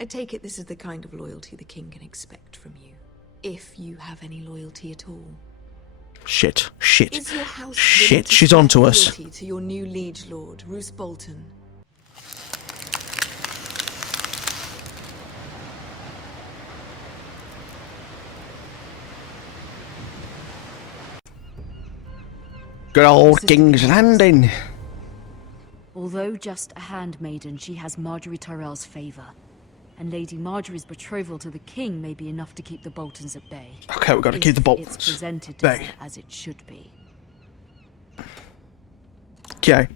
I take it this is the kind of loyalty the king can expect from you. If you have any loyalty at all. Shit. Is your house Shit, she's on to us. loyalty to your new liege lord, Roose Bolton? Good old King's Landing. Although just a handmaiden, she has Marjorie Tyrell's favour. And Lady Marjorie's betrothal to the king may be enough to keep the Boltons at bay. Okay, we've got to keep the Boltons it's presented to bay. her as it should be. Okay.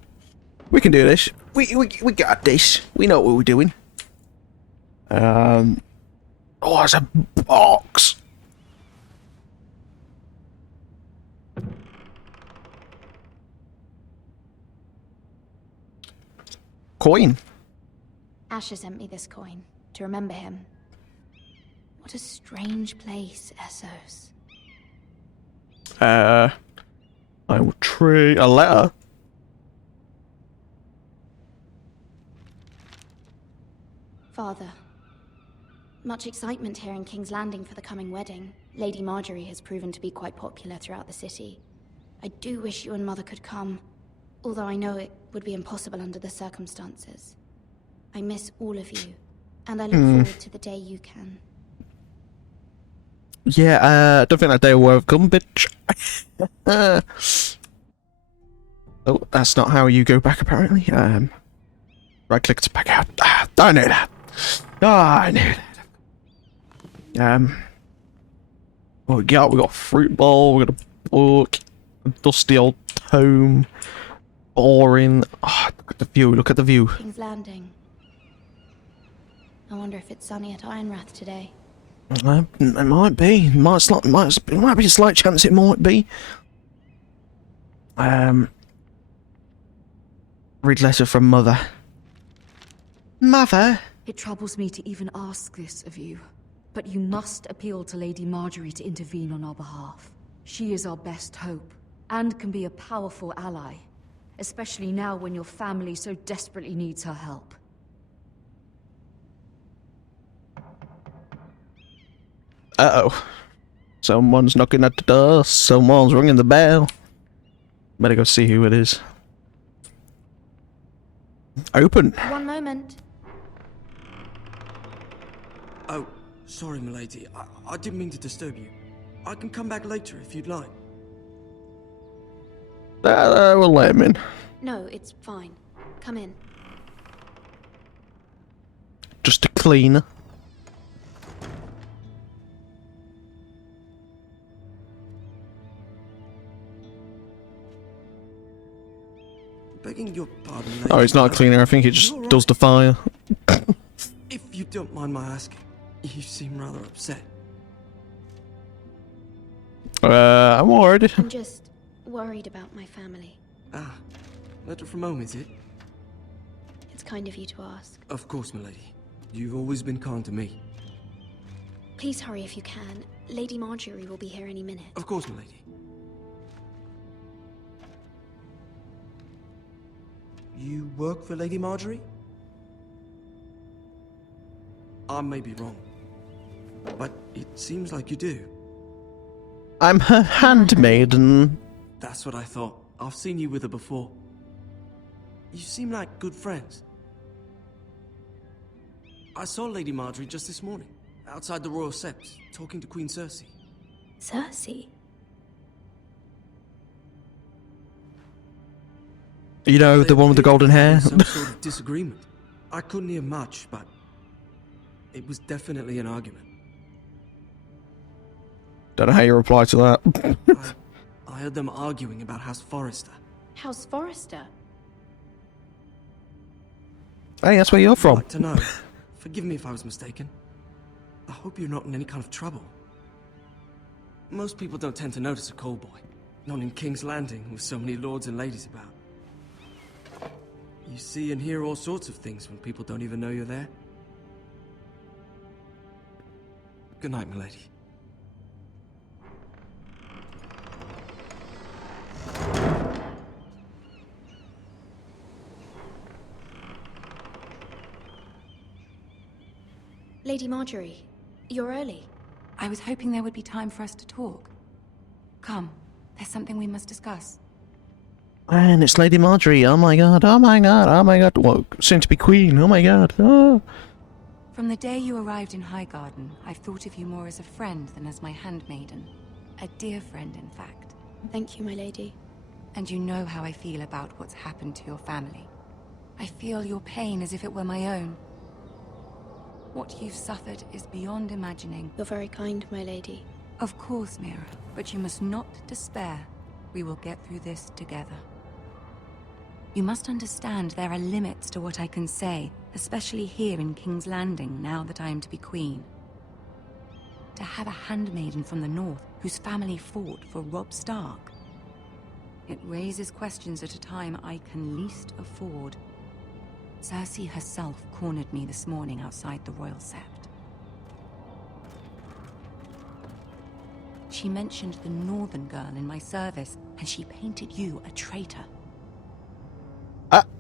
We can do this. We got this. We know what we're doing. Oh, there's a box. Coin. Asher sent me this coin to remember him. What a strange place, Essos. I will trade a letter. Father, much excitement here in King's Landing for the coming wedding. Lady Marjorie has proven to be quite popular throughout the city. I do wish you and Mother could come, although I know it would be impossible under the circumstances. I miss all of you, and I look forward to the day you can. Yeah, I don't think that day will have come, bitch. Oh, that's not how you go back, apparently. Right click to back out. I knew that. I knew that. What we got? We got a fruit bowl, we got a book, a dusty old tome. Boring. Oh, look at the view, look at the view. King's Landing. I wonder if it's sunny at Ironrath today. It might be. Might be a slight chance it might be. Read letter from Mother. Mother? It troubles me to even ask this of you, but you must appeal to Lady Marjorie to intervene on our behalf. She is our best hope, and can be a powerful ally, especially now when your family so desperately needs her help. Uh-oh. Someone's knocking at the door, someone's ringing the bell. Better go see who it is. Open. One moment. Oh, sorry, milady. I didn't mean to disturb you. I can come back later if you'd like. We'll let him in. No, it's fine. Come in. Just a cleaner. Begging your pardon, lady. Oh, he's not a cleaner. I think he just does the fire. If you don't mind my asking, you seem rather upset. I'm worried. I'm just worried about my family. Ah, letter from home, is it? It's kind of you to ask. Of course, milady. You've always been kind to me. Please hurry if you can. Lady Marjorie will be here any minute. Of course, milady. You work for Lady Marjorie? I may be wrong, but it seems like you do. I'm her handmaiden. That's what I thought. I've seen you with her before. You seem like good friends. I saw Lady Marjorie just this morning, outside the Royal Sept, talking to Queen Cersei. Cersei? You know, the one with the golden hair? Some sort of disagreement. I couldn't hear much, but it was definitely an argument. Don't know how you reply to that. I heard them arguing about House Forrester. House Forrester? Hey, that's where you're I'd from. like to know. Forgive me if I was mistaken. I hope you're not in any kind of trouble. Most people don't tend to notice a call boy. Not in King's Landing with so many lords and ladies about. You see and hear all sorts of things when people don't even know you're there. Good night, milady. Lady Marjorie, you're early. I was hoping there would be time for us to talk. Come, there's something we must discuss. And it's Lady Marjorie. Oh my god, oh my god, oh my god. Well, soon to be queen, oh my god. Oh. From the day you arrived in Highgarden, I've thought of you more as a friend than as my handmaiden. A dear friend, in fact. Thank you, my lady. And you know how I feel about what's happened to your family. I feel your pain as if it were my own. What you've suffered is beyond imagining. You're very kind, my lady. Of course, Mira, but you must not despair. We will get through this together. You must understand there are limits to what I can say, especially here in King's Landing, now that I am to be queen. To have a handmaiden from the north whose family fought for Robb Stark. It raises questions at a time I can least afford. Cersei herself cornered me this morning outside the Royal Sept. She mentioned the northern girl in my service, and she painted you a traitor.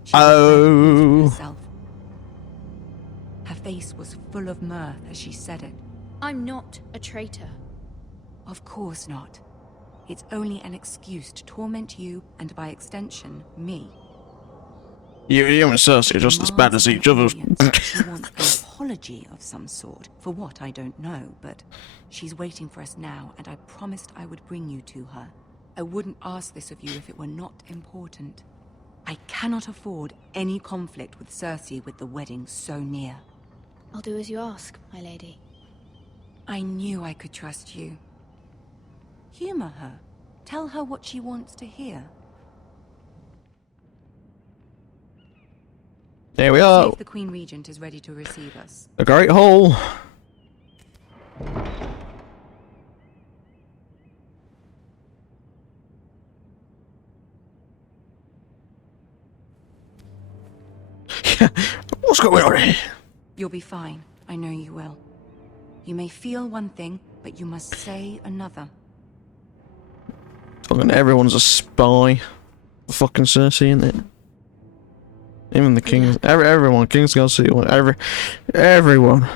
She referred to herself. Her face was full of mirth as she said it. I'm not a traitor. Of course not. It's only an excuse to torment you, and by extension, me. You and Cersei are just as bad as each other. She wants an apology of some sort, for what I don't know, but she's waiting for us now, and I promised I would bring you to her. I wouldn't ask this of you if it were not important. I cannot afford any conflict with Cersei with the wedding so near. I'll do as you ask, my lady. I knew I could trust you. Humor her. Tell her what she wants to hear. There we See are. if the Queen Regent is ready to receive us. The Great Hall. What's going on here? You'll be fine. I know you will. You may feel one thing, but you must say another. Fucking everyone's a spy. Fucking Cersei, isn't it? Even the king. Everyone. King's gonna see one. Everyone.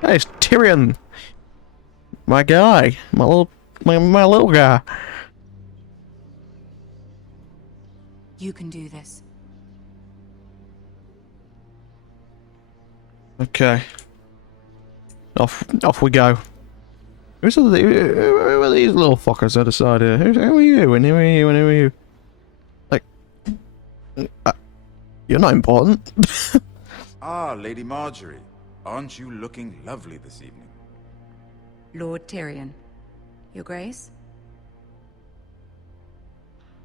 Hey, it's Tyrion. My guy. My little guy. You can do this. Okay. Off we go. Who are these little fuckers at the side here? Who are you? And who are you? And who are you? Like, you're not important. Ah, Lady Marjorie. Aren't you looking lovely this evening? Lord Tyrion. Your Grace?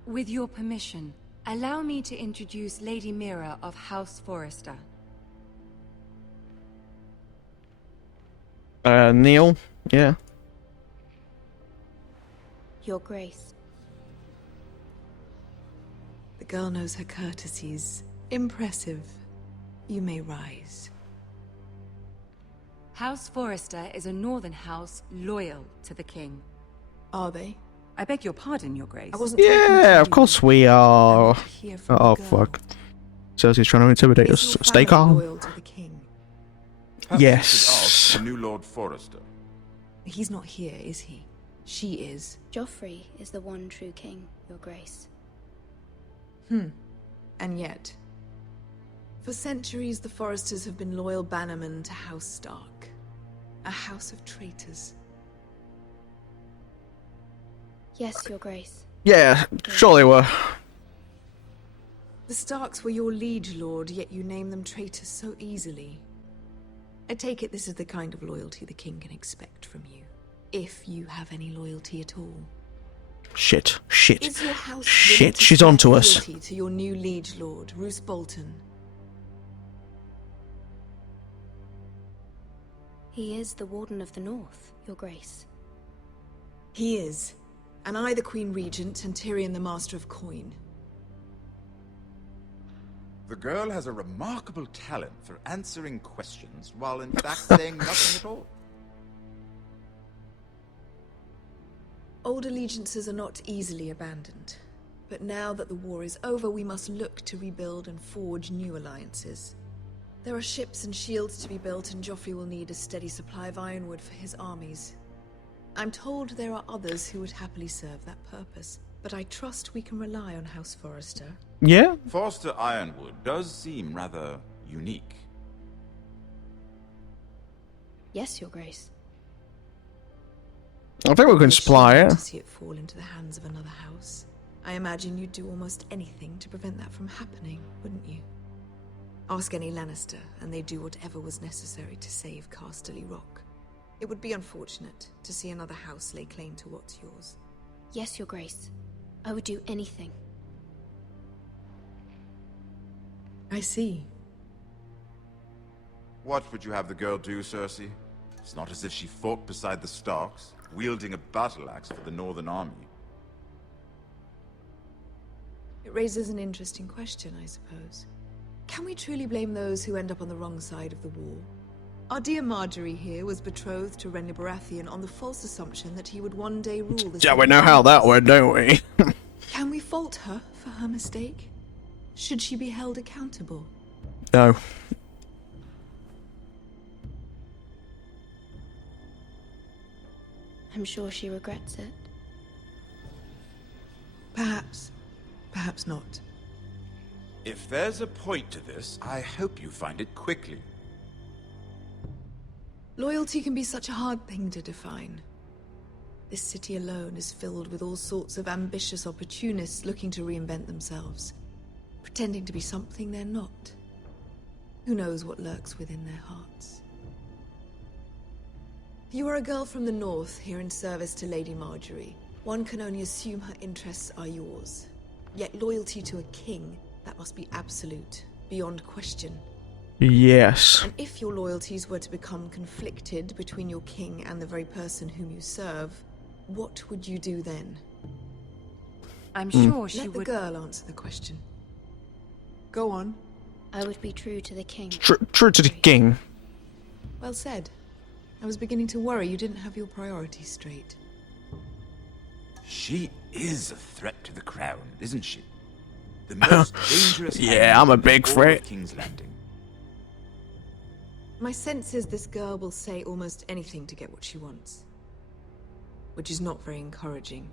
With your permission, allow me to introduce Lady Mira of House Forrester. Neil? Yeah. Your Grace. The girl knows her courtesies. Impressive. You may rise. House Forrester is a northern house loyal to the king. Are they? I beg your pardon, Your Grace. I wasn't talking to Yeah, of you. course we I are. want to hear from Oh, the girl. fuck. Cersei's trying to intimidate Is us. your Stay family calm. loyal to the king? Perhaps Yes. you should ask the new Lord Forrester. He's not here, is he? She is. Joffrey is the one true king, Your Grace. And yet, for centuries the Forresters have been loyal bannermen to House Stark. A house of traitors. Yes, Your Grace. Yeah, sure they were. The Starks were your liege lord, yet you name them traitors so easily. I take it this is the kind of loyalty the king can expect from you. If you have any loyalty at all. Shit. Is your house willing Shit, to she's swear onto us. fealty to your new liege lord, Roose Bolton? He is the Warden of the North, Your Grace. He is. And I the Queen Regent, and Tyrion the Master of Coin. The girl has a remarkable talent for answering questions while in fact saying nothing at all. Old allegiances are not easily abandoned. But now that the war is over, we must look to rebuild and forge new alliances. There are ships and shields to be built, and Joffrey will need a steady supply of ironwood for his armies. I'm told there are others who would happily serve that purpose, but I trust we can rely on House Forrester. Yeah? Forster Ironwood does seem rather unique. Yes, Your Grace. I think we can supply it. To see it fall into the hands of another house. I imagine you'd do almost anything to prevent that from happening, wouldn't you? Ask any Lannister, and they'd do whatever was necessary to save Casterly Rock. It would be unfortunate to see another house lay claim to what's yours. Yes, Your Grace. I would do anything. I see. What would you have the girl do, Cersei? It's not as if she fought beside the Starks, wielding a battle axe for the Northern Army. It raises an interesting question, I suppose. Can we truly blame those who end up on the wrong side of the war? Our dear Marjorie here was betrothed to Renly Baratheon on the false assumption that he would one day rule the Yeah, we know how that went, don't we? Can we fault her for her mistake? Should she be held accountable? No. I'm sure she regrets it. Perhaps. Perhaps not. If there's a point to this, I hope you find it quickly. Loyalty can be such a hard thing to define. This city alone is filled with all sorts of ambitious opportunists looking to reinvent themselves, pretending to be something they're not. Who knows what lurks within their hearts? You are a girl from the north, here in service to Lady Marjorie. One can only assume her interests are yours. Yet loyalty to a king, that must be absolute, beyond question. Yes. And if your loyalties were to become conflicted between your king and the very person whom you serve, what would you do then? I'm sure she Let the would... girl answer the question. Go on. I would be true to the king. True to the king. Well said. I was beginning to worry you didn't have your priorities straight. She is a threat to the crown, isn't she? The most dangerous. Yeah, I'm a big all threat. of King's Landing. My sense is this girl will say almost anything to get what she wants. Which is not very encouraging.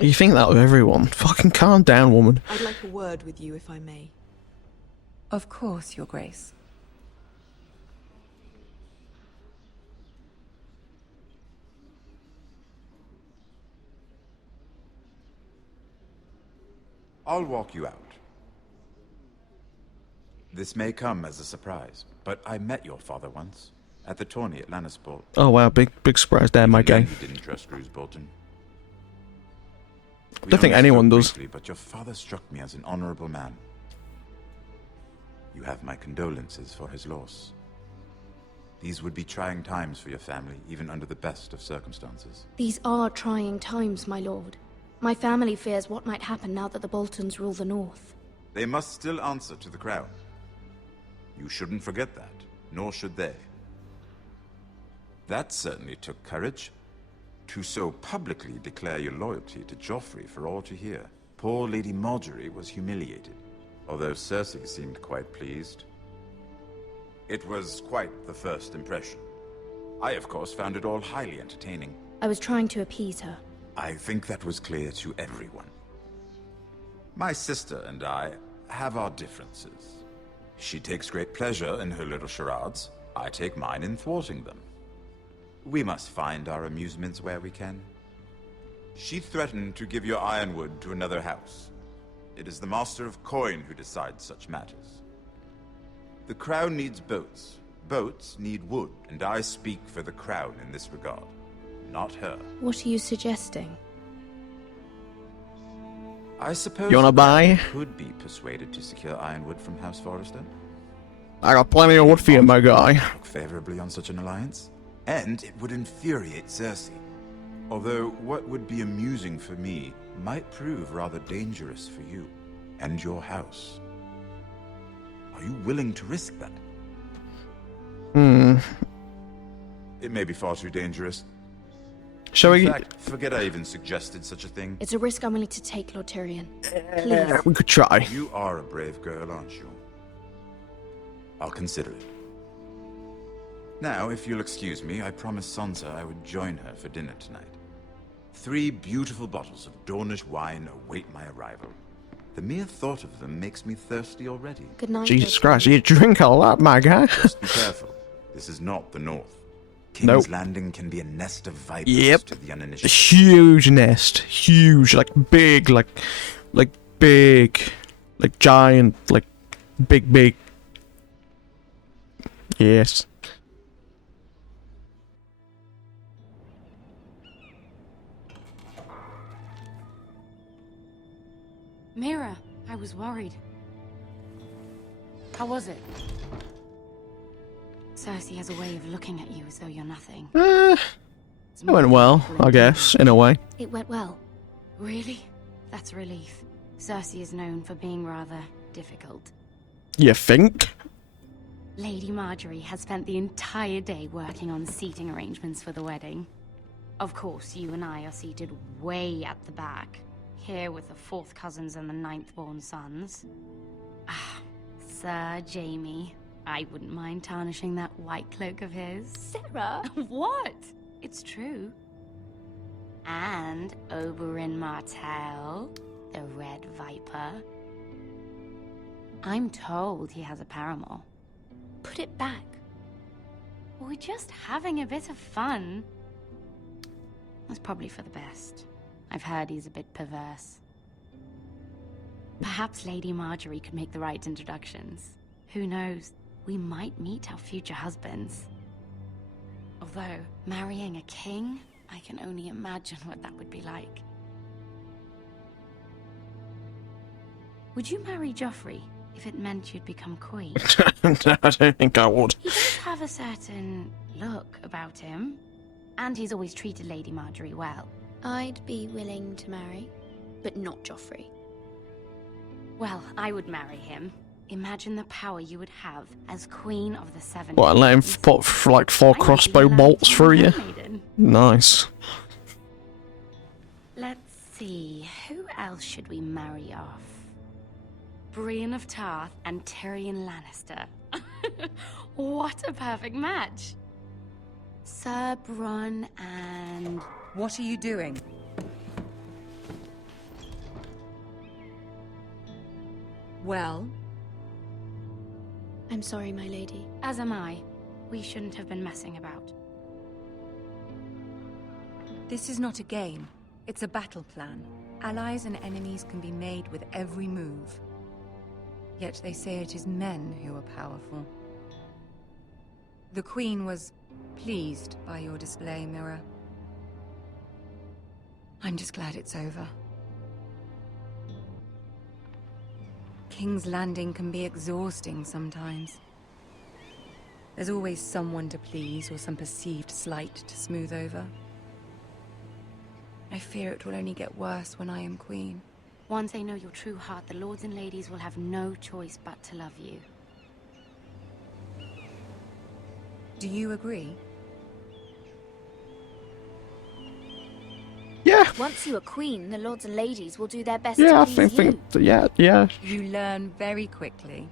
You think that of everyone? Fucking calm down, woman. I'd like a word with you, if I may. Of course, Your Grace. I'll walk you out. This may come as a surprise, but I met your father once, at the tourney at Lannisport. Oh wow, big surprise there, my guy. You didn't trust Roose Bolton. Don't think anyone does. Briefly, but your father struck me as an honorable man. You have my condolences for his loss. These would be trying times for your family, even under the best of circumstances. These are trying times, my lord. My family fears what might happen now that the Boltons rule the north. They must still answer to the crown. You shouldn't forget that, nor should they. That certainly took courage. To so publicly declare your loyalty to Joffrey for all to hear. Poor Lady Marjorie was humiliated, although Cersei seemed quite pleased. It was quite the first impression. I, of course, found it all highly entertaining. I was trying to appease her. I think that was clear to everyone. My sister and I have our differences. She takes great pleasure in her little charades. I take mine in thwarting them. We must find our amusements where we can. She threatened to give your ironwood to another house. It is the Master of Coin who decides such matters. The crown needs boats. Boats need wood, and I speak for the crown in this regard, not her. What are you suggesting? I suppose You wanna buy? could be persuaded to secure ironwood from House Forrester. I got plenty of wood for you, my guy. Look favorably on such an alliance, and it would infuriate Cersei. Although what would be amusing for me might prove rather dangerous for you and your house. Are you willing to risk that? It may be far too dangerous. Shall In we? fact, forget I even suggested such a thing. It's a risk I'm willing to take, Lord Tyrion. Yeah, Please. we could try. You are a brave girl, aren't you? I'll consider it. Now, if you'll excuse me, I promised Sansa I would join her for dinner tonight. 3 beautiful bottles of Dornish wine await my arrival. The mere thought of them makes me thirsty already. Good night. Jesus Lord Christ, Tyrion. you drink a lot, my guy. Just be careful. This is not the North. King's Nope. Landing can be a nest of vipers Yep. to the A uninitiated. huge nest. Huge, like big, like big, like giant, like big. Yes. Mira, I was worried. How was it? Cersei has a way of looking at you as though you're nothing. It went well, I guess, in a way. It went well. Really? That's a relief. Cersei is known for being rather difficult. You think? Lady Marjorie has spent the entire day working on seating arrangements for the wedding. Of course, you and I are seated way at the back, here with the 4th cousins and the 9th-born sons. Ah, Sir Jaime. I wouldn't mind tarnishing that white cloak of his. Sarah? What? It's true. And Oberyn Martell, the Red Viper. I'm told he has a paramour. Put it back. We're just having a bit of fun. That's probably for the best. I've heard he's a bit perverse. Perhaps Lady Marjorie could make the right introductions. Who knows? We might meet our future husbands. Although, marrying a king, I can only imagine what that would be like. Would you marry Joffrey if it meant you'd become queen? I don't think I would. He does have a certain look about him, and he's always treated Lady Marjorie well. I'd be willing to marry, but not Joffrey. Well, I would marry him. Imagine the power you would have as Queen of the Seven. What, and let him Kingdoms. put like 4 I might crossbow even learn bolts to be through a you? handmaiden. Nice. Let's see, who else should we marry off? Brienne of Tarth and Tyrion Lannister. What a perfect match! Sir Bronn and... What are you doing? Well, I'm sorry, my lady. As am I. We shouldn't have been messing about. this is not a game. It's a battle plan. Allies and enemies can be made with every move. Yet they say it is men who are powerful. The Queen was pleased by your display, Mira. I'm just glad it's over. King's Landing can be exhausting sometimes. There's always someone to please or some perceived slight to smooth over. I fear it will only get worse when I am queen. Once they know your true heart, the lords and ladies will have no choice but to love you. Do you agree? Yeah, Once you are queen, the lords and ladies will do their best yeah, I to please think, you. yeah. You learn very quickly.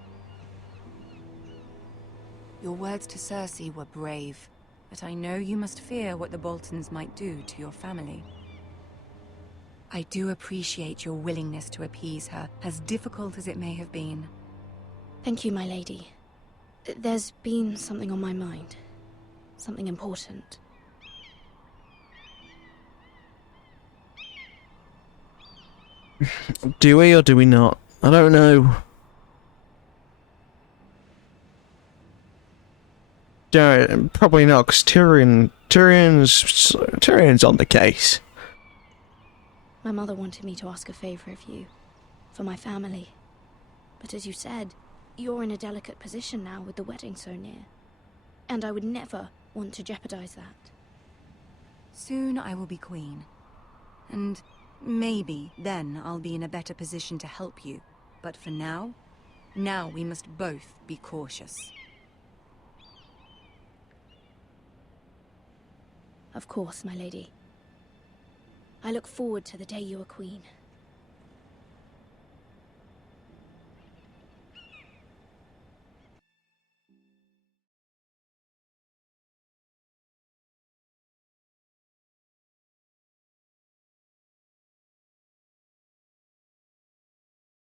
Your words to Cersei were brave, but I know you must fear what the Boltons might do to your family. I do appreciate your willingness to appease her, as difficult as it may have been. Thank you, my lady. There's been something on my mind. Something important. Do we or do we not? I don't know. Yeah, probably not, because Tyrion's on the case. My mother wanted me to ask a favor of you. For my family. But as you said, you're in a delicate position now with the wedding so near. And I would never want to jeopardize that. Soon I will be queen. And maybe then I'll be in a better position to help you. But for now we must both be cautious. Of course, my lady. I look forward to the day you are queen.